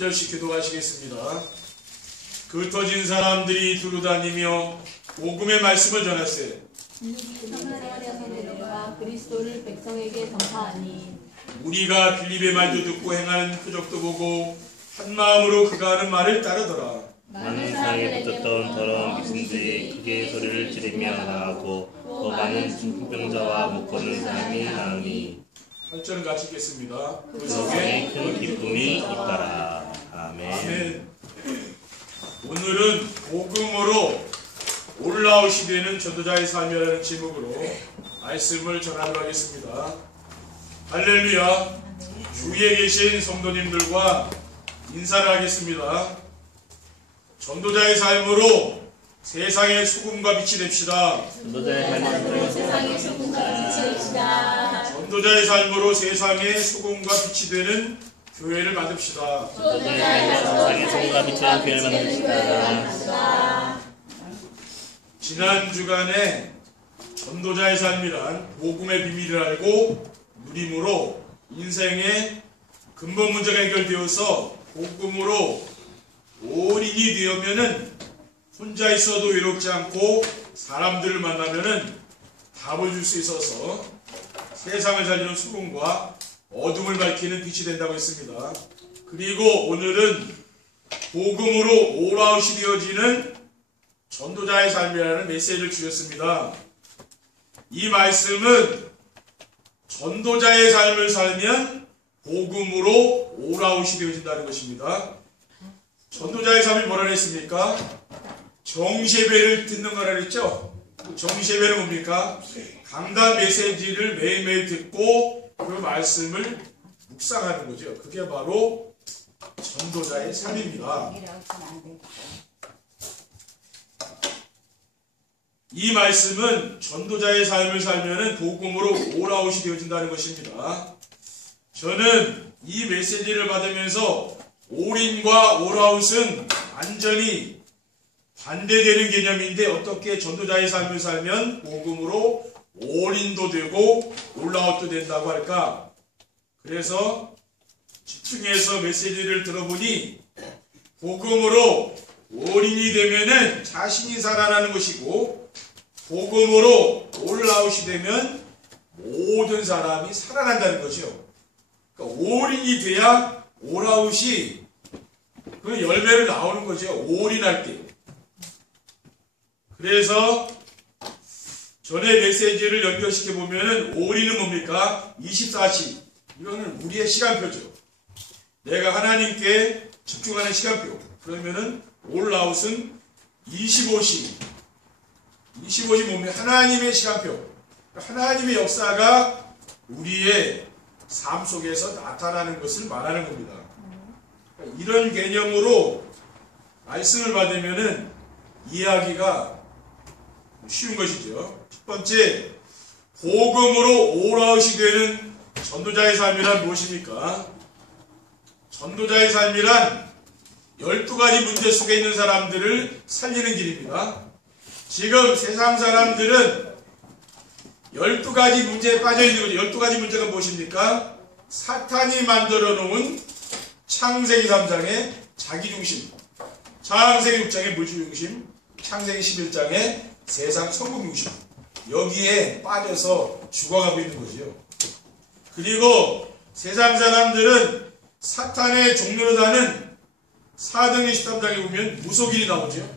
절씩 기도하시겠습니다. 흩어진 사람들이 두루다니며 복음의 말씀을 전하세요. 사마리아에서 내려가 그리스도를 백성에게 전파하니 우리가 빌립의 말도 듣고 행하는 표적도 보고 한 마음으로 그가 하는 말을 따르더라. 많은 사람이 붙었던 더러운 귀신들이 크게 소리를 지르며 나가고 또 많은 중풍병자와 못 걷는 사람이 나으니 8절은 같이 읽겠습니다. 그 속에 큰 기쁨이 있더라. 아멘. 아멘. 오늘은 복음으로 올라오시되는 전도자의 삶이라는 제목으로 말씀을 전하도록 하겠습니다. 할렐루야. 주위에 계신 성도님들과 인사를 하겠습니다. 전도자의 삶으로 세상의 소금과 빛이 됩시다. 전도자의 삶으로 세상의 소금과 빛이 되시다. 전도자의 삶으로 세상의 소금과 빛이 되는 교회를 만듭시다. 전도자의 삶으로 세상의 소금과 빛이 되는 교회를 만듭시다. 지난 주간에 전도자의 삶이란 복음의 비밀을 알고 누림으로 인생의 근본 문제가 해결되어서 복음으로 올인이 되면은 혼자 있어도 외롭지 않고 사람들을 만나면은 답을 줄 수 있어서 세상을 살리는 소금과 어둠을 밝히는 빛이 된다고 했습니다. 그리고 오늘은 복음으로 올아웃이 되어지는 전도자의 삶이라는 메시지를 주셨습니다. 이 말씀은 전도자의 삶을 살면 복음으로 올아웃이 되어진다는 것입니다. 전도자의 삶이 뭐라 했습니까? 정시예배를 듣는 거라 했죠? 정시예배는 뭡니까? 강단 메시지를 매일매일 듣고 그 말씀을 묵상하는 거죠. 그게 바로 전도자의 삶입니다. 이 말씀은 전도자의 삶을 살면 복음으로 올아웃이 되어진다는 것입니다. 저는 이 메시지를 받으면서 올인과 올아웃은 완전히 반대되는 개념인데 어떻게 전도자의 삶을 살면 복음으로 올인도 되고 올아웃도 된다고 할까? 그래서 집중해서 메시지를 들어보니 복음으로 올인이 되면은 자신이 살아나는 것이고 복음으로 올아웃이 되면 모든 사람이 살아난다는 거죠. 그러니까 올인이 돼야 올아웃이 그 열매를 나오는 거죠. 올인할 때. 그래서 전에 메시지를 연결시켜 보면은 올인은 뭡니까? 24시. 이거는 우리의 시간표죠. 내가 하나님께 집중하는 시간표. 그러면은 올아웃은 25시. 25시 뭡니까? 하나님의 시간표. 하나님의 역사가 우리의 삶 속에서 나타나는 것을 말하는 겁니다. 이런 개념으로 말씀을 받으면은 이해하기가 쉬운 것이죠. 첫 번째, 복음으로 올아웃이 되는 전도자의 삶이란 무엇입니까? 전도자의 삶이란 12가지 문제 속에 있는 사람들을 살리는 길입니다. 지금 세상 사람들은 12가지 문제에 빠져 있는 거죠. 12가지 문제가 무엇입니까? 사탄이 만들어 놓은 창세기 3장의 자기중심, 창세기 6장의 물질중심, 창세기 11장의 세상 성공중심, 여기에 빠져서 죽어가고 있는 거죠. 그리고 세상 사람들은 사탄의 종로로 다는 사도행전 13장에 보면 무속인이 나오죠.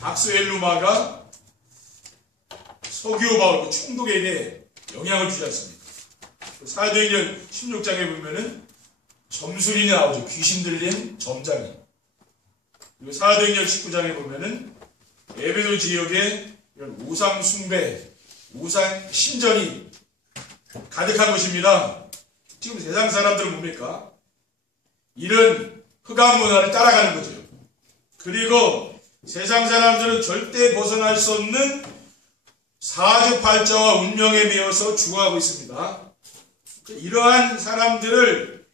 박스엘루마가 서기오 바울 총독에게 영향을 주지 않습니까? 사도행전 16장에 보면은 점술인이 나오죠. 귀신 들린 점장이. 그리고 사도행전 19장에 보면은 에베소 지역에 이런 우상 숭배, 우상 신전이 가득한 것입니다. 지금 세상 사람들은 뭡니까? 이런 흑암 문화를 따라가는 거죠. 그리고 세상 사람들은 절대 벗어날 수 없는 사주팔자와 운명에 매여서 죽어가고 있습니다. 이러한 사람들을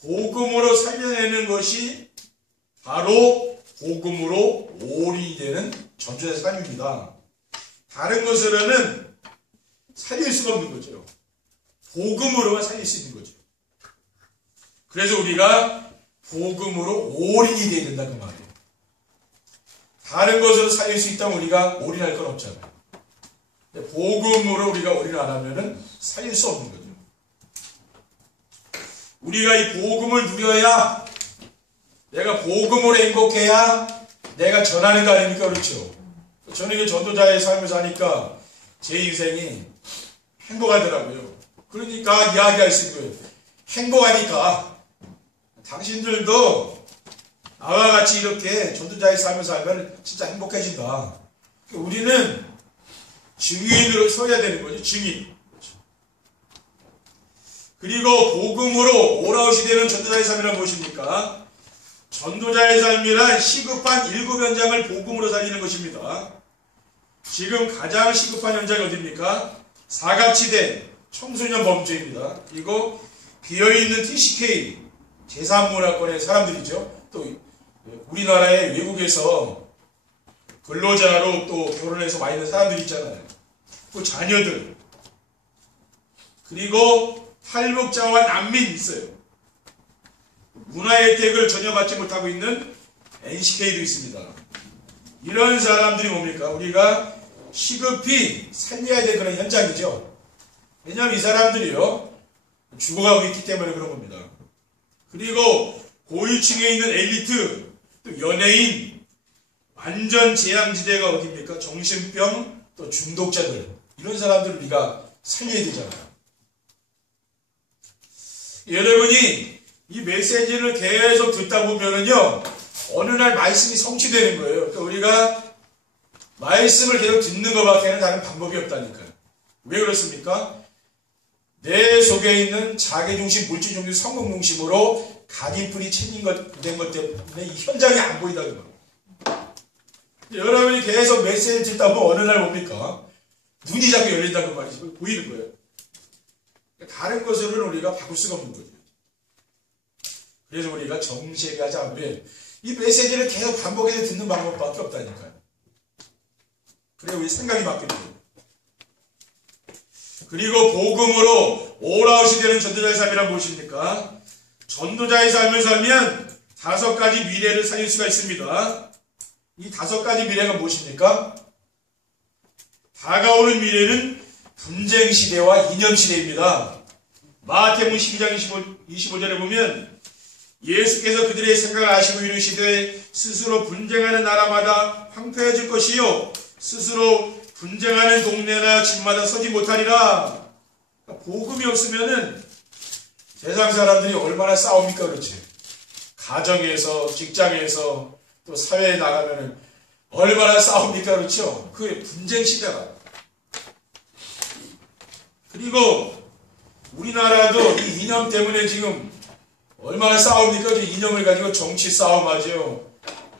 복음으로 살려내는 것이 바로 복음으로 올인이 되는 전도자의 삶입니다. 다른 것으로는 살릴 수가 없는 거죠. 복음으로만 살릴 수 있는 거죠. 그래서 우리가 복음으로 올인이 돼야 된다 그 말이에요. 다른 것으로 살릴 수 있다면 우리가 올인할 건 없잖아요. 복음으로 우리가 올인을 안 하면은 살릴 수 없는 거죠. 우리가 이 복음을 누려야, 내가 복음으로 행복해야 내가 전하는 거 아닙니까? 그렇죠. 저는 이게 전도자의 삶을 사니까 제 인생이 행복하더라고요. 그러니까 이야기할 수 있는 거예요. 행복하니까 당신들도 나와 같이 이렇게 전도자의 삶을 살면 진짜 행복해진다. 우리는 증인으로 서야 되는 거죠. 증인. 그리고 복음으로 오라우시 되는 전도자의 삶이란 무엇입니까? 전도자의 삶이란 시급한 일곱 현장을 복음으로 살리는 것입니다. 지금 가장 시급한 현장이 어디입니까? 사각지대 청소년 범죄입니다. 그리고 비어있는 TCK 제3문화권의 사람들이죠. 또 우리나라의 외국에서 근로자로 또 결혼해서 많이 있는 사람들이 있잖아요. 그 자녀들, 그리고 탈북자와 난민 있어요. 문화 혜택을 전혀 받지 못하고 있는 NCK도 있습니다. 이런 사람들이 뭡니까? 우리가 시급히 살려야 될 그런 현장이죠. 왜냐하면 이 사람들이요, 죽어가고 있기 때문에 그런 겁니다. 그리고 고위층에 있는 엘리트, 또 연예인, 완전 재앙지대가 어디입니까? 정신병, 또 중독자들, 이런 사람들을 우리가 살려야 되잖아요. 여러분이 이 메시지를 계속 듣다 보면은요, 어느 날 말씀이 성취되는 거예요. 그러니까 우리가 말씀을 계속 듣는 것밖에는 다른 방법이 없다니까요. 왜 그렇습니까? 내 속에 있는 자기중심, 물질중심, 성공중심으로 각인뿔이 된 것 때문에 이 현장이 안 보인다는 거예요. 여러분이 계속 메시지를 듣다 보면 어느 날 뭡니까? 눈이 자꾸 열린다는 말이죠. 보이는 거예요. 다른 것으로는 우리가 바꿀 수가 없는 거죠. 그래서 우리가 정시하게 하지 않으면 이 메시지를 계속 반복해서 듣는 방법밖에 없다니까요. 그래 우리 생각이 바뀌는 거예요. 그리고 복음으로 올아웃이 되는 전도자의 삶이란 무엇입니까? 전도자의 삶을 살면 5가지 미래를 살릴 수가 있습니다. 이 5가지 미래가 무엇입니까? 다가오는 미래는 분쟁 시대와 이념 시대입니다. 마태복음 12장 25절에 보면 예수께서 그들의 생각을 아시고 이르시되 스스로 분쟁하는 나라마다 황폐해질 것이요 스스로 분쟁하는 동네나 집마다 서지 못하리라. 복음이 없으면은 세상 사람들이 얼마나 싸웁니까? 그렇지. 가정에서, 직장에서, 또 사회에 나가면은 얼마나 싸웁니까? 그렇죠. 그게 분쟁 시대가. 그리고 우리나라도 이 이념 때문에 지금 얼마나 싸웁니까? 이념을 가지고 정치 싸움하죠.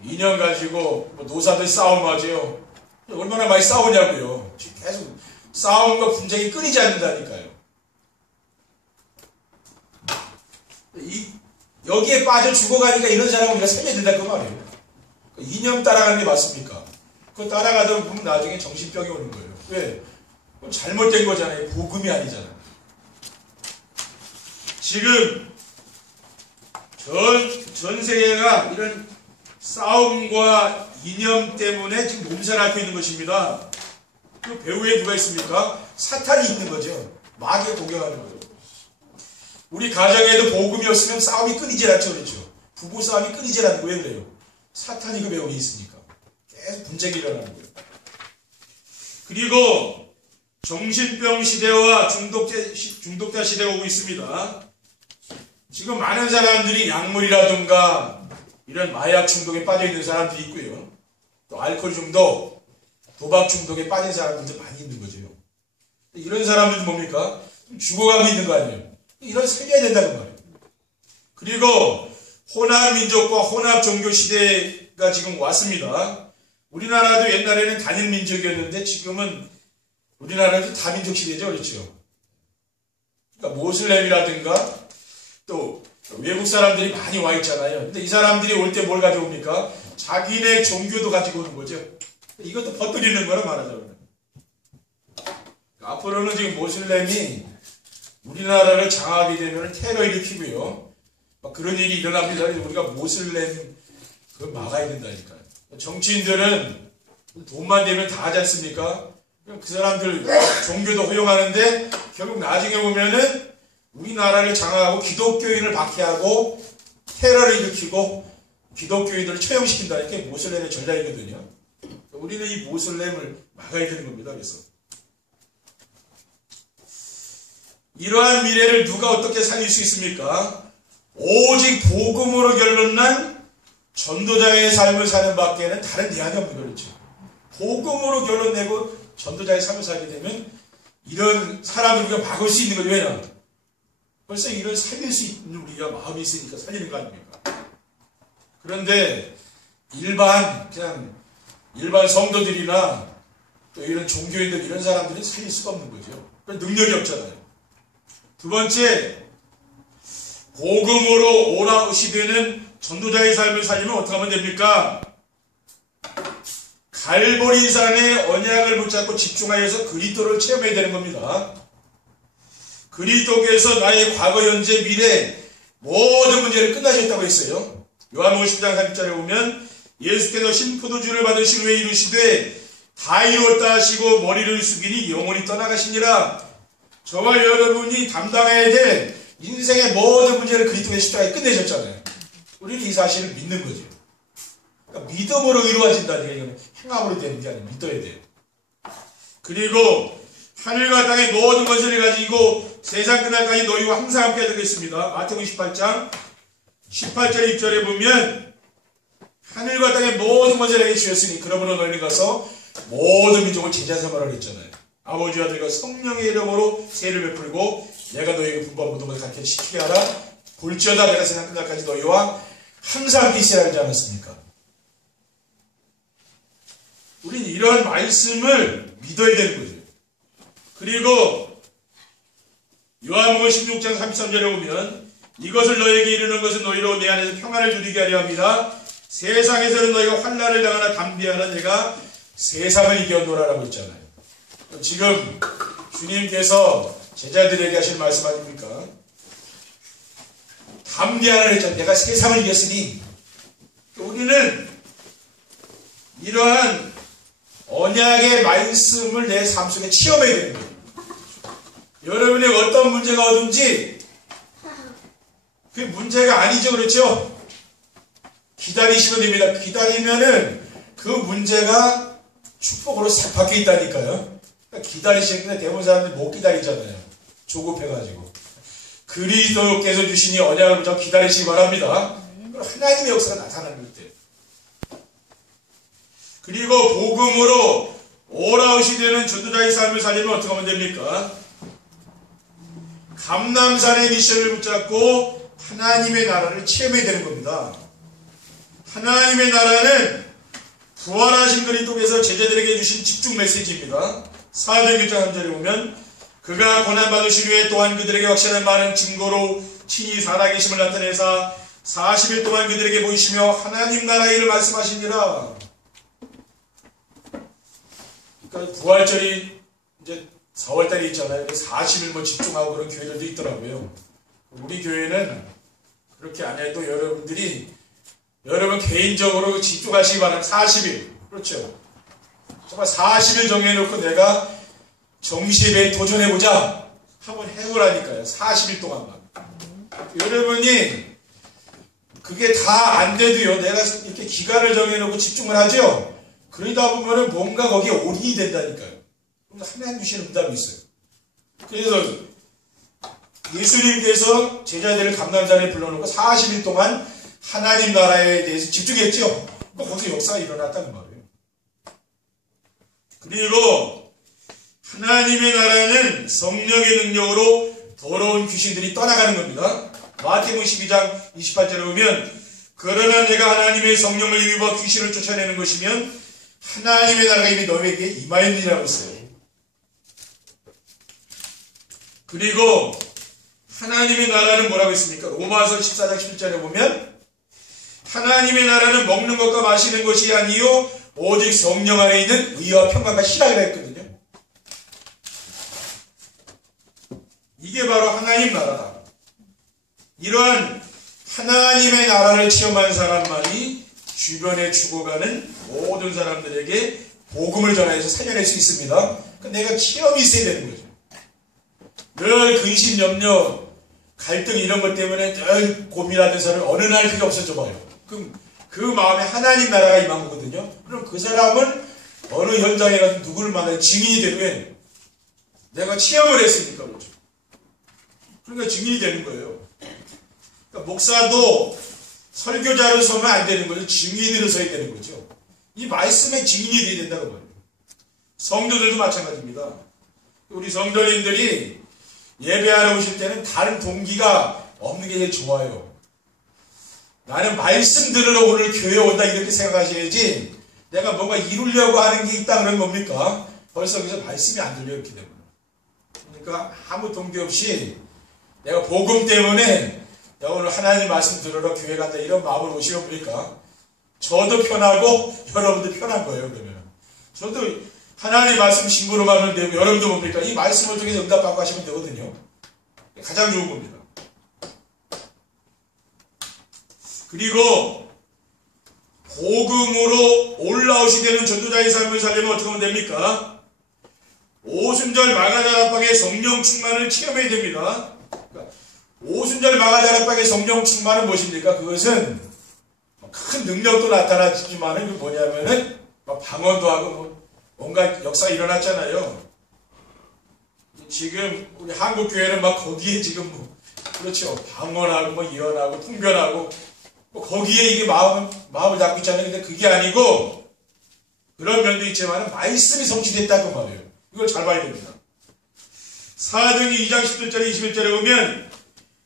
이념 가지고 노사들 싸움하죠. 얼마나 많이 싸우냐고요. 지금 계속 싸움과 분쟁이 끊이지 않는다니까요. 여기에 빠져 죽어가니까 이런 사람은 우리가 살려야 된다 그 말이에요. 이념 따라가는 게 맞습니까? 그거 따라가다 보면 나중에 정신병이 오는 거예요. 왜? 잘못된 거잖아요. 복음이 아니잖아요. 지금 전 세계가 이런 싸움과 이념 때문에 지금 몸살 앓고 있는 것입니다. 그 배후에 누가 있습니까? 사탄이 있는 거죠. 마귀에 공격하는 거죠. 우리 가정에도 복음이 없으면 싸움이 끊이질 않죠. 그렇죠. 부부 싸움이 끊이질 않는 거예요. 왜 그래요? 사탄이 그 배후에 있으니까. 계속 분쟁이 일어나는 거예요. 그리고 정신병 시대와 중독자 시대가 오고 있습니다. 지금 많은 사람들이 약물이라든가 이런 마약 중독에 빠져 있는 사람들이 있고요. 또 알코올 중독, 도박 중독에 빠진 사람들도 많이 있는 거죠. 이런 사람들은 뭡니까? 죽어가고 있는 거 아니에요. 이런 살려야 된다는 말이에요. 그리고 혼합 민족과 혼합 종교 시대가 지금 왔습니다. 우리나라도 옛날에는 단일 민족이었는데 지금은 우리나라도 다민족 시대죠. 그렇죠. 그러니까 모슬렘이라든가 또 외국 사람들이 많이 와 있잖아요. 근데 이 사람들이 올 때 뭘 가져옵니까? 자기네 종교도 가지고 오는 거죠. 이것도 퍼뜨리는 거라 말하자면. 앞으로는 지금 모슬렘이 우리나라를 장악하게 되면 테러 일으키고요. 막 그런 일이 일어납니다. 우리가 모슬렘 그걸 막아야 된다니까요. 정치인들은 돈만 되면 다 하지 않습니까? 그 사람들 종교도 허용하는데 결국 나중에 보면은 우리나라를 장악하고 기독교인을 박해하고 테러를 일으키고 기독교인들을 처형시킨다는 게 모슬렘의 전략이거든요. 우리는 이 모슬렘을 막아야 되는 겁니다. 그래서 이러한 미래를 누가 어떻게 살릴 수 있습니까? 오직 복음으로 결론난 전도자의 삶을 사는 밖에는 다른 대안이 없는 거죠. 복음으로 결론내고 전도자의 삶을 살게 되면 이런 사람을 우리가 막을 수 있는 거죠. 왜냐? 벌써 이를 살릴 수 있는 우리가 마음이 있으니까 살리는 거 아닙니까? 그런데 일반 성도들이나 또 이런 종교인들 이런 사람들은 살릴 수가 없는 거죠. 능력이 없잖아요. 두 번째, 복음으로 오라 시대는 전도자의 삶을 살리면 어떻게 하면 됩니까? 갈보리산의 언약을 붙잡고 집중하여서 그리스도를 체험해야 되는 겁니다. 그리스도께서 나의 과거, 현재, 미래 모든 문제를 끝나셨다고 했어요. 요한복음 10장 30절에 보면 예수께서 신포도주를 받으신 후에 이르시되 다 이루었다 하시고 머리를 숙이니 영원히 떠나가시니라. 저와 여러분이 담당해야 될 인생의 모든 문제를 그리스도의 십자가에 끝내셨잖아요. 우리는 이 사실을 믿는 거죠. 그러니까 믿음으로 이루어진다는 게 행함으로 되는 게 아니라 믿어야 돼요. 그리고 하늘과 땅의 모든 것을 가지고 세상 끝날까지 너희와 항상 함께 되겠습니다. 마태복음 18장 18절 2절에 보면 하늘과 땅의 모든 것을 내게 주셨으니 그러므로 너희는 가서 모든 민족을 제자 삼으라 했잖아요. 아버지와 아들과 성령의 이름으로 세를 베풀고 내가 너희에게 분부한 모든 것을 가르쳐 시키게 하라. 볼지어다 내가 세상 끝날까지 너희와 항상 함께 있어야 하지 않았습니까? 우리는 이런 말씀을 믿어야 되는 거죠. 그리고 요한복음 16장 33절에 보면 이것을 너희에게 이르는 것은 너희로 내 안에서 평안을 누리게 하려 합니다. 세상에서는 너희가 환난을 당하나 담대하라. 내가 세상을 이겨노라라고 했잖아요. 지금 주님께서 제자들에게 하신 말씀 아닙니까? 담대하라 했잖아요. 내가 세상을 이겼으니. 우리는 이러한 언약의 말씀을 내 삶 속에 체험해야 되는 거예요. 여러분의 어떤 문제가 오든지 그게 문제가 아니죠. 그렇죠? 기다리시면 됩니다. 기다리면은 그 문제가 축복으로 싹 바뀌어 있다니까요. 그러니까 기다리시는데 대부분 사람들이 못 기다리잖아요. 조급해가지고. 그리스도께서 주시니 언약을 붙잡고 기다리시기 바랍니다. 하나님의 역사가 나타나는 때. 그리고 복음으로 오라우시 되는 전도자의 삶을 살리면 어떻게 하면 됩니까? 감람산의 미션을 붙잡고 하나님의 나라를 체험해야 되는 겁니다. 하나님의 나라는 부활하신 그리스도께서 제자들에게 주신 집중 메시지입니다. 사도행전 1장 3절에 보면 그가 고난받으신 후에 또한 그들에게 확실한 많은 증거로 친히 살아계심을 나타내사 40일 동안 그들에게 보이시며 하나님 나라의 일을 말씀하시니라. 그러니까 부활절이 이제 4월달에 있잖아요. 40일 뭐 집중하고 그런 교회들도 있더라고요. 우리 교회는 그렇게 안 해도 여러분들이 여러분 개인적으로 집중하시기 바랍니다. 40일. 그렇죠. 정말 40일 정해놓고 내가 정시에 도전해보자. 한번 해보라니까요. 40일 동안만. 여러분이 그게 다 안 돼도요. 내가 이렇게 기간을 정해놓고 집중을 하죠. 그러다 보면은 뭔가 거기에 올인이 된다니까요. 하나님 주시는 응답이 있어요. 그래서 예수님께서 제자들을 감람산에 불러놓고 40일 동안 하나님 나라에 대해서 집중했죠. 거기서 역사가 일어났다는 말이에요. 그리고 하나님의 나라는 성령의 능력으로 더러운 귀신들이 떠나가는 겁니다. 마태복음 12장 28절에 보면 그러나 내가 하나님의 성령을 입어 귀신을 쫓아내는 것이면 하나님의 나라가 이미 너에게 임하였느니라고 했어요. 그리고 하나님의 나라는 뭐라고 했습니까? 로마서 14장 11절에 보면 하나님의 나라는 먹는 것과 마시는 것이 아니요 오직 성령 안에 있는 의와 평강과 희락이라 했거든요. 이게 바로 하나님 나라다. 이러한 하나님의 나라를 체험한 사람만이 주변에 죽어가는 모든 사람들에게 복음을 전해서 살려낼 수 있습니다. 내가 체험이 있어야 되는 거죠. 늘 근심, 염려, 갈등 이런 것 때문에 늘 고민하던 사람은 어느 날 그게 없어져 봐요. 그럼 그 마음에 하나님 나라가 임한 거거든요. 그럼 그 사람은 어느 현장에 가서 누구를 만나서 증인이 되면 내가 체험을 했으니까 그렇죠. 그러니까 증인이 되는 거예요. 그러니까 목사도 설교자로 서면 안 되는 거죠. 증인으로 서야 되는 거죠. 이 말씀의 증인이 되어야 된다고 말해요. 성도들도 마찬가지입니다. 우리 성도님들이 예배하러 오실 때는 다른 동기가 없는 게 제일 좋아요. 나는 말씀 들으러 오늘 교회에 온다 이렇게 생각하셔야지 내가 뭔가 이루려고 하는 게 있다 그러면 뭡니까? 벌써 여기서 말씀이 안 들려요. 이렇게 되면. 그러니까 아무 동기 없이 내가 복음 때문에 내가 오늘 하나님 말씀 들으러 교회 간다 이런 마음을 오시면 보니까 저도 편하고 여러분도 편한 거예요. 그러면 저도 하나님 말씀 신부로 가면 되고 여러분도 뭡니까? 이 말씀을 통해서 응답받고 하시면 되거든요. 가장 좋은 겁니다. 그리고 복음으로 올라오시게 되는 전도자의 삶을 살려면 어떻게 하면 됩니까? 오순절 마가다락방의 성령 충만을 체험해야 됩니다. 그러니까 오순절 마가다락방의 성령 충만은 무엇입니까? 그것은 큰 능력도 나타나지만은 그 뭐냐면은 방언도 하고 뭐 뭔가 역사가 일어났잖아요. 지금 우리 한국 교회는 막 거기에 지금 뭐 그렇죠. 방언하고 뭐 예언하고 통변하고 뭐 거기에 이게 마음을 잡고 있잖아요. 근데 그게 아니고 그런 면도 있지만 말씀이 성취됐다고 말해요. 이걸 잘 봐야 됩니다. 사도행전 2장 10절에 21절에 보면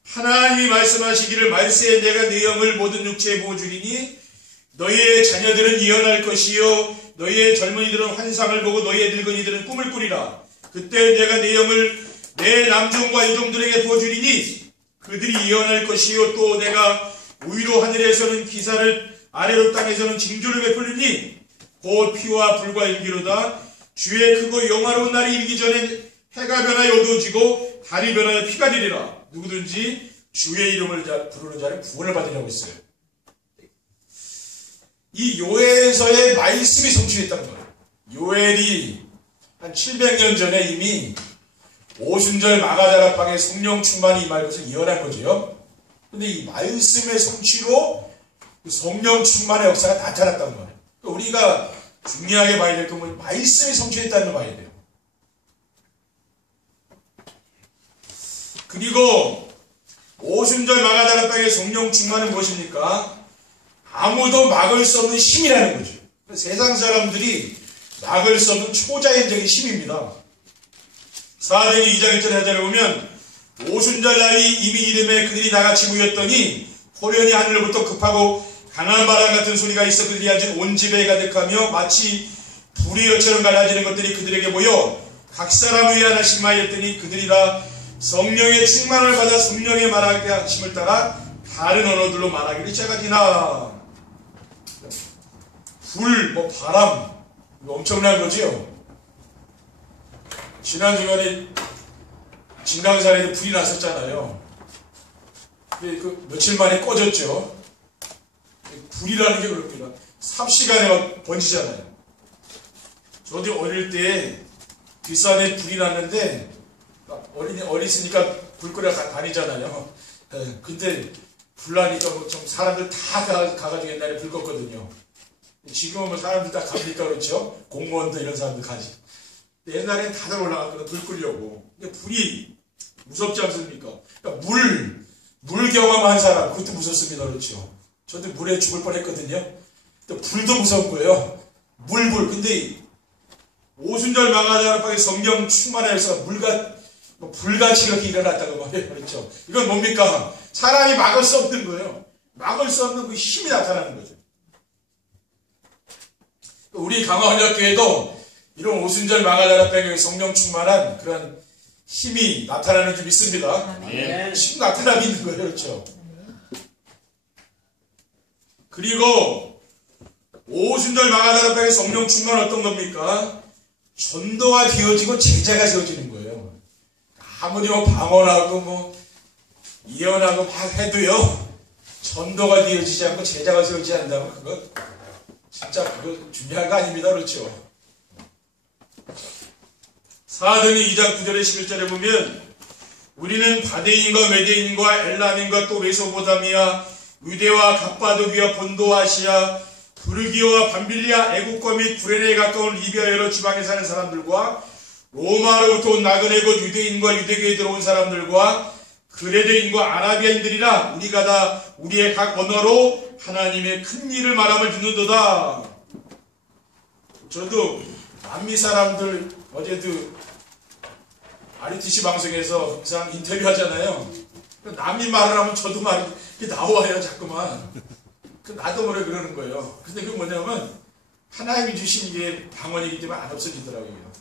하나님이 말씀하시기를 말세에 내가 네 영을 모든 육체에 부어주리니 너희의 자녀들은 예언할 것이요 너희의 젊은이들은 환상을 보고 너희의 늙은이들은 꿈을 꾸리라. 그때 내가 네 영을 내 남종과 여종들에게 부어주리니 그들이 예언할 것이요 또 내가 위로 하늘에서는 기사를 아래로 땅에서는 징조를 베풀리니 곧 피와 불과 일기로다. 주의 크고 영화로운 날이 이르기 전에 해가 변하여 어두워지고 달이 변하여 피가 되리라. 누구든지 주의 이름을 부르는 자는 구원을 받으려고 했어요. 이 요엘서의 말씀이 성취됐다는 거예요. 요엘이 한 700년 전에 이미 오순절 마가다락방에 성령 충만이 임할 것을 예언한 거죠. 근데 이 말씀의 성취로 그 성령 충만의 역사가 나타났다는 거예요. 그러니까 우리가 중요하게 봐야 될 건 말씀이 성취됐다는 걸 봐야 돼요. 그리고 오순절 마가다락방의 성령 충만은 무엇입니까? 아무도 막을 수 없는 힘이라는 거죠. 세상 사람들이 막을 수 없는 초자연적인 힘입니다. 사도행전 2장 1절에 하자를 보면 오순절 날이 이미 이름에 그들이 다같이 모였더니 호련히 하늘로부터 급하고 강한 바람 같은 소리가 있어 그들이 앉은 온 집에 가득하며 마치 불의 여처럼 갈라지는 것들이 그들에게 모여 각 사람을 위해 하나씩 말했더니 그들이 다 성령의 충만을 받아 성령의 말하게 하심을 따라 다른 언어들로 말하기를 시작하지나. 불, 바람 이거 엄청난 거지요. 지난 주간에 진강산에도 불이 났었잖아요. 그 며칠 만에 꺼졌죠. 불이라는 게 그렇습니다. 삽시간에 막 번지잖아요. 저도 어릴 때 뒷산에 불이 났는데 어리 있으니까 불거리가 다니잖아요. 근데 불 나니까 좀 사람들 다 가가지고 옛날에 불 껐거든요. 지금은 뭐 사람들 다 갑니까 그렇죠? 공무원도 이런 사람들 가지. 옛날엔 다들 올라갔거든 불 끄려고. 근데 불이 무섭지 않습니까? 그러니까 물 경험한 사람 그것도 무섭습니다. 그렇죠? 저도 물에 죽을 뻔했거든요. 또 불도 무서운 거예요. 불. 근데 오순절 마가다락방의 성령 충만해서 불같이 이렇게 일어났다고 말해요. 그렇죠? 이건 뭡니까? 사람이 막을 수 없는 거예요. 막을 수 없는 그 힘이 나타나는 거죠. 우리 강화원역교회도 이런 오순절 마가다락방의 성령 충만한 그런 힘이 나타나는 줄 믿습니다. 힘 나타나고 있는 거예요. 그렇죠? 그리고 오순절 마가다락방의 성령 충만 어떤 겁니까? 전도가 되어지고 제자가 되어지는 거예요. 아무리 방언하고 예언하고 막 해도요. 전도가 되어지지 않고 제자가 세워지지 않는다면 그거 진짜 그거 중요한 거 아닙니다. 그렇죠? 사도행전 2장 9절에 11절에 보면 우리는 바데인과 메데인과 엘람인과 또 메소포타미아 유대와 갑바도기와 본도 아시아 부르기오와 밤빌리아 애국과 및 구레네에 가까운 리비아 여러 지방에 사는 사람들과 로마로부터 온 나그네 곧 유대인과 유대교에 들어온 사람들과 그레데인과 아라비아인들이라 우리가 다 우리의 각 언어로 하나님의 큰 일을 말함을 듣는도다. 저도 남미 사람들 어제도 RTC 방송에서 항상 인터뷰 하잖아요. 남이 말을 하면 저도 말이 나와요, 자꾸만. 나도 모르게 그러는 거예요. 근데 그게 뭐냐면, 하나님이 주신 이게 방언이기 때문에 안 없어지더라고요.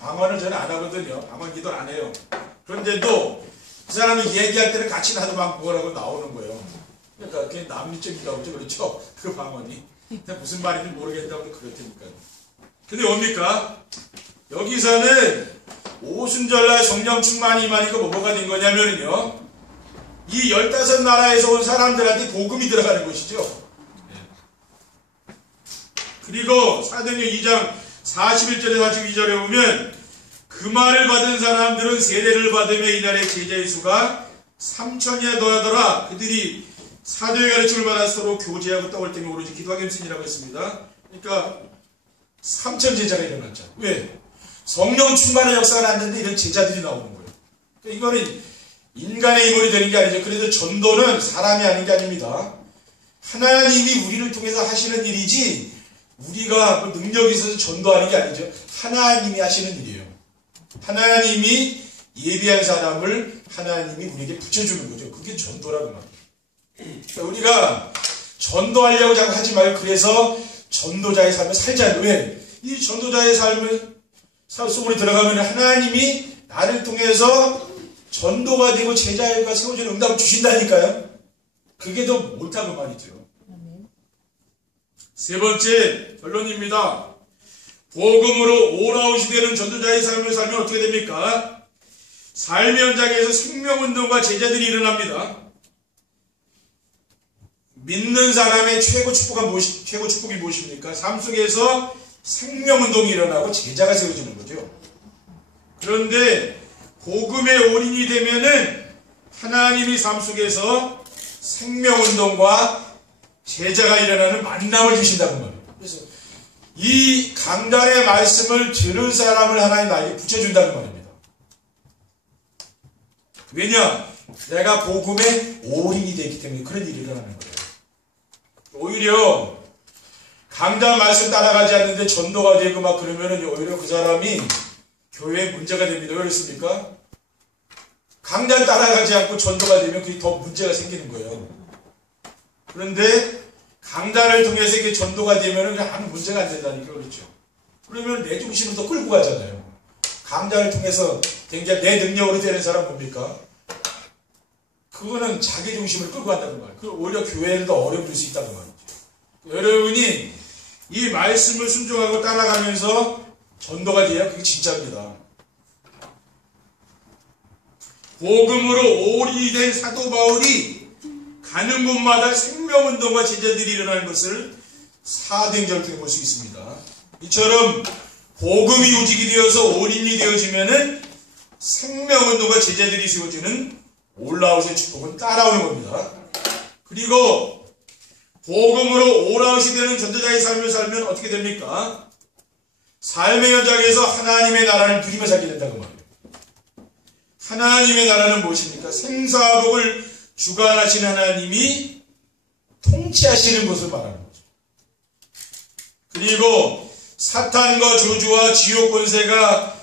방언을 저는 안 하거든요. 방언 기도를 안 해요. 그런데도 그 사람이 얘기할 때는 같이 나도 막 뭐라고 나오는 거예요. 그러니까 그게 남미적인가 보죠. 그렇죠? 그 방언이. 근데 무슨 말인지 모르겠다고 그렇다니까요. 근데 뭡니까? 여기서는 오순절날 성령 충만이 임하니까 뭐가 된 거냐면요. 이 15나라에서 온 사람들한테 복음이 들어가는 것이죠. 그리고 사도행전 2장 41절에 42절에 보면 그 말을 받은 사람들은 세례를 받으며 이날의 제자의 수가 3천이나 더하더라. 그들이 사도의 가르침을 받아 서로 교제하고 떡을 떼며 오로지 기도하게 했으니라고 했습니다. 그러니까 3천 제자가 일어났죠. 왜? 성령 충만의 역사가 났는데 이런 제자들이 나오는 거예요. 그러니까 이거는 인간의 인물이 되는 게 아니죠. 그래도 전도는 사람이 하는 게 아닙니다. 하나님이 우리를 통해서 하시는 일이지 우리가 그 능력이 있어서 전도하는 게 아니죠. 하나님이 하시는 일이에요. 하나님이 예비한 사람을 하나님이 우리에게 붙여주는 거죠. 그게 전도라고 말이에요. 그러니까 우리가 전도하려고 자꾸 하지 말고 그래서 전도자의 삶을 살자는 왜? 이 전도자의 삶을 속으로 들어가면 하나님이 나를 통해서 전도가 되고 제자가 세워지는 응답을 주신다니까요. 그게 더 옳다고 말이죠. 세 번째 결론입니다. 복음으로 올아웃이 되는 전도자의 삶을 살면 어떻게 됩니까? 삶의 현장에서 생명운동과 제자들이 일어납니다. 믿는 사람의 최고 축복이 무엇입니까? 삶 속에서 생명운동이 일어나고 제자가 세워지는 거죠. 그런데 복음의 올인이 되면은 하나님이 삶 속에서 생명운동과 제자가 일어나는 만남을 주신다는 거예요. 그래서 이 강단의 말씀을 들은 사람을 하나님 나에게 붙여준다는 말입니다. 왜냐? 내가 복음의 올인이 되기 때문에 그런 일이 일어나는 거예요. 오히려 강단 말씀 따라가지 않는데 전도가 되고 막 그러면은 오히려 그 사람이 교회에 문제가 됩니다. 왜 그렇습니까? 강단 따라가지 않고 전도가 되면 그게 더 문제가 생기는 거예요. 그런데 강단을 통해서 이게 전도가 되면은 아무 문제가 안 된다니까 그렇죠. 그러면 내 중심을 더 끌고 가잖아요. 강단을 통해서 굉장히 내 능력으로 되는 사람 뭡니까? 그거는 자기 중심을 끌고 간다는 말이에요. 그리고 오히려 교회를 더 어려움 줄 수 있다는 말이죠. 여러분이 이 말씀을 순종하고 따라가면서 전도가 돼야 그게 진짜입니다. 복음으로 올인이 된 사도 바울이 가는 곳마다 생명운동과 제자들이 일어나는 것을 사도행전을 통해 볼 수 있습니다. 이처럼 복음이 우직이 되어서 올인이 되어지면은 생명운동과 제자들이 세워지는 올라웃의 축복은 따라오는 겁니다. 그리고 복음으로 올아웃이 되는 전도자의 삶을 살면 어떻게 됩니까? 삶의 현장에서 하나님의 나라를 누리며 살게 된다고 말이에요. 하나님의 나라는 무엇입니까? 생사복을 주관하신 하나님이 통치하시는 것을 말하는 거죠. 그리고 사탄과 저주와 지옥 권세가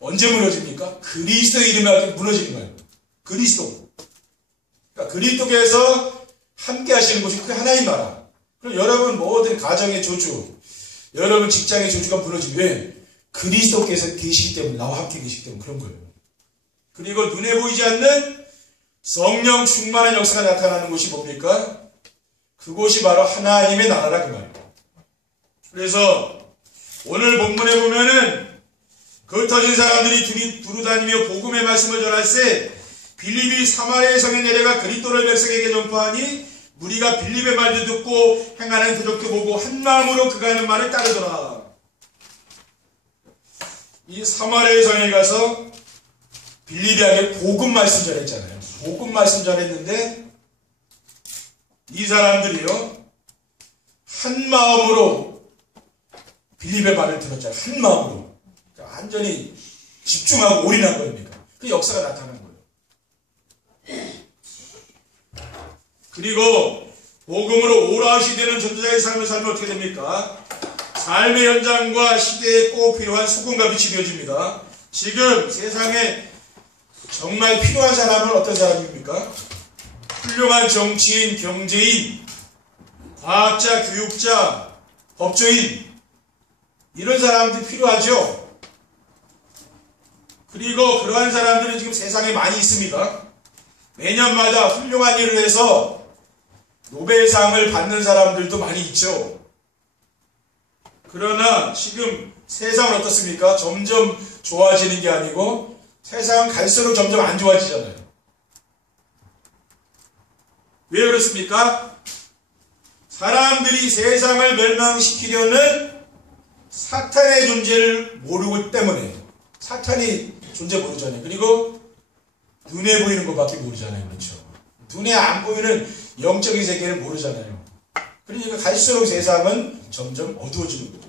언제 무너집니까? 그리스도의 이름에 무너지는 거예요. 그리스도. 그러니까 그리스도께서 함께 하시는 곳이 그게 하나님 나라. 그럼 여러분 모든 가정의 저주, 여러분 직장의 저주가 무너지면 왜? 그리스도께서 계시기 때문에, 나와 함께 계시기 때문에 그런 거예요. 그리고 눈에 보이지 않는 성령 충만한 역사가 나타나는 곳이 뭡니까? 그곳이 바로 하나님의 나라라 그 말이에요. 그래서 오늘 본문에 보면은 그 흩어진 사람들이 두루다니며 복음의 말씀을 전할 때 빌립이 사마리아 성에 내려가 그리스도를 백성에게 전파하니 무리가 빌립의 말도 듣고 행하는 표적도 보고 한 마음으로 그가 하는 말을 따르더라. 이 사마리아 성에 가서 빌립에게 복음 말씀 전했잖아요. 복음 말씀 전했는데 이 사람들이요 한 마음으로 빌립의 말을 들었잖아요. 한 마음으로. 그러니까 완전히 집중하고 올인한 겁니다. 그 역사가 나타난 거예요. 그리고 복음으로 오라시 되는 전도자의 삶을 살면 어떻게 됩니까? 삶의 현장과 시대에 꼭 필요한 소금과 빛이 되어집니다. 지금 세상에 정말 필요한 사람은 어떤 사람입니까? 훌륭한 정치인, 경제인, 과학자, 교육자, 법조인 이런 사람들이 필요하죠. 그리고 그러한 사람들은 지금 세상에 많이 있습니다. 매년마다 훌륭한 일을 해서 노벨상을 받는 사람들도 많이 있죠. 그러나 지금 세상은 어떻습니까? 점점 좋아지는 게 아니고 세상은 갈수록 점점 안 좋아지잖아요. 왜 그렇습니까? 사람들이 세상을 멸망시키려는 사탄의 존재를 모르기 때문에 사탄이 존재 모르잖아요. 그리고 눈에 보이는 것밖에 모르잖아요. 그렇죠? 눈에 안 보이는 영적인 세계를 모르잖아요. 그러니까 갈수록 세상은 점점 어두워지는 거죠.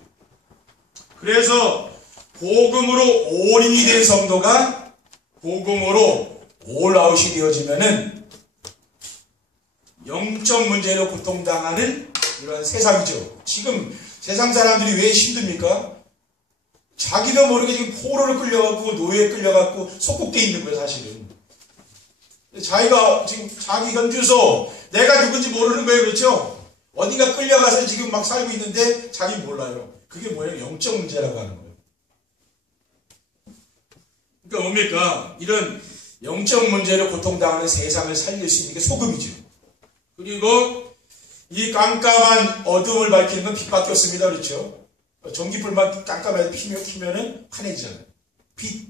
그래서 복음으로 올인이 된 성도가 복음으로 올아웃이 되어지면은 영적 문제로 고통당하는 이런 세상이죠. 지금 세상 사람들이 왜 힘듭니까? 자기도 모르게 지금 포로를 끌려갖고 노예에 끌려갖고 속국돼 있는 거예요, 사실은. 자기가 지금 자기 현주소, 내가 누군지 모르는 거예요, 그렇죠? 어딘가 끌려가서 지금 막 살고 있는데 자기 몰라요. 그게 뭐예요? 영적 문제라고 하는 거예요. 그러니까 뭡니까? 이런 영적 문제로 고통당하는 세상을 살릴 수 있는 게 소금이죠. 그리고 이 깜깜한 어둠을 밝히는 건 빛밖에 없습니다. 그렇죠? 전기불만 깜깜하게 키면은 환해지잖아요. 빛.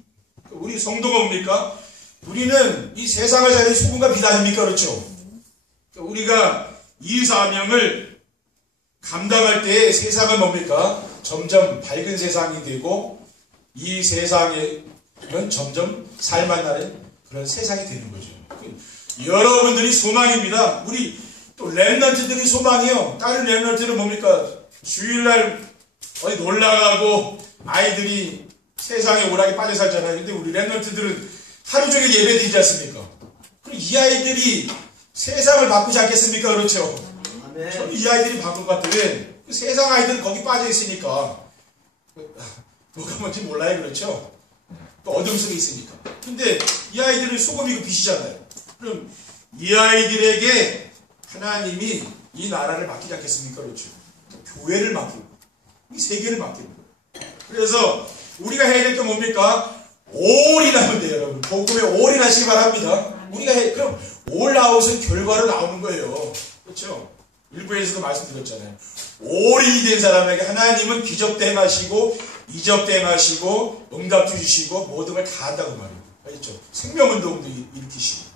우리 성도가 뭡니까? 우리는 이 세상을 살리는 소금과 빛 아닙니까? 그렇죠? 우리가 이 사명을 감당할 때 세상은 뭡니까? 점점 밝은 세상이 되고 이 세상은 점점 살만 나는 그런 세상이 되는 거죠. 여러분들이 소망입니다. 우리 또 렘넌트들이 소망이요. 다른 렘넌트는 뭡니까? 주일날 어디 놀러가고 아이들이 세상에 오락에 빠져 살잖아요. 근데 우리 렘넌트들은 하루 종일 예배 드리지 않습니까? 그럼 이 아이들이 세상을 바꾸지 않겠습니까? 그렇죠? 저는 이 아이들이 바꿀 것 같으면 세상 아이들은 거기 빠져 있으니까 뭐가 뭔지 몰라요. 그렇죠? 또 어둠 속에 있으니까. 근데 이 아이들은 소금이고 빛이잖아요. 그럼 이 아이들에게 하나님이 이 나라를 맡기지 않겠습니까? 그렇죠? 교회를 맡기고 이 세계를 맡기는 거예요. 그래서 우리가 해야 될 게 뭡니까? 올인하면 돼요, 여러분. 복음에 올인하시기 바랍니다. 우리가 그럼 올아웃은 결과로 나오는 거예요. 그렇죠? 일부에서도 말씀드렸잖아요. 올인이 된 사람에게 하나님은 기적도 행하시고 이적도 행하시고 응답도 주시고 모든 걸 다 한다고 말이에요. 알겠죠? 생명운동도 일으키시고.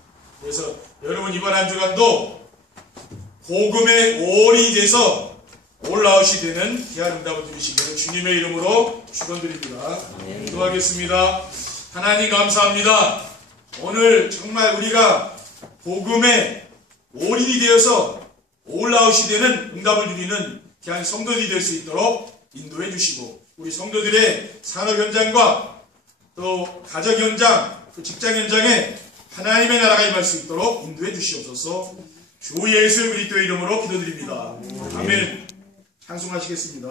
그래서 여러분 이번 한 주간도 복음에 올인이 돼서 올아웃이 되는 귀한 응답을 주시기를 주님의 이름으로 축원드립니다. 기도하겠습니다. 하나님 감사합니다. 오늘 정말 우리가 복음에 올인이 되어서 올아웃이 되는 응답을 누리는 귀한 성도들이 될 수 있도록 인도해 주시고 우리 성도들의 산업 현장과 또 가정 현장, 또 직장 현장에 하나님의 나라가 임할 수 있도록 인도해 주시옵소서. 주 예수 그리스도의 이름으로 기도드립니다. 아멘. 찬송하시겠습니다.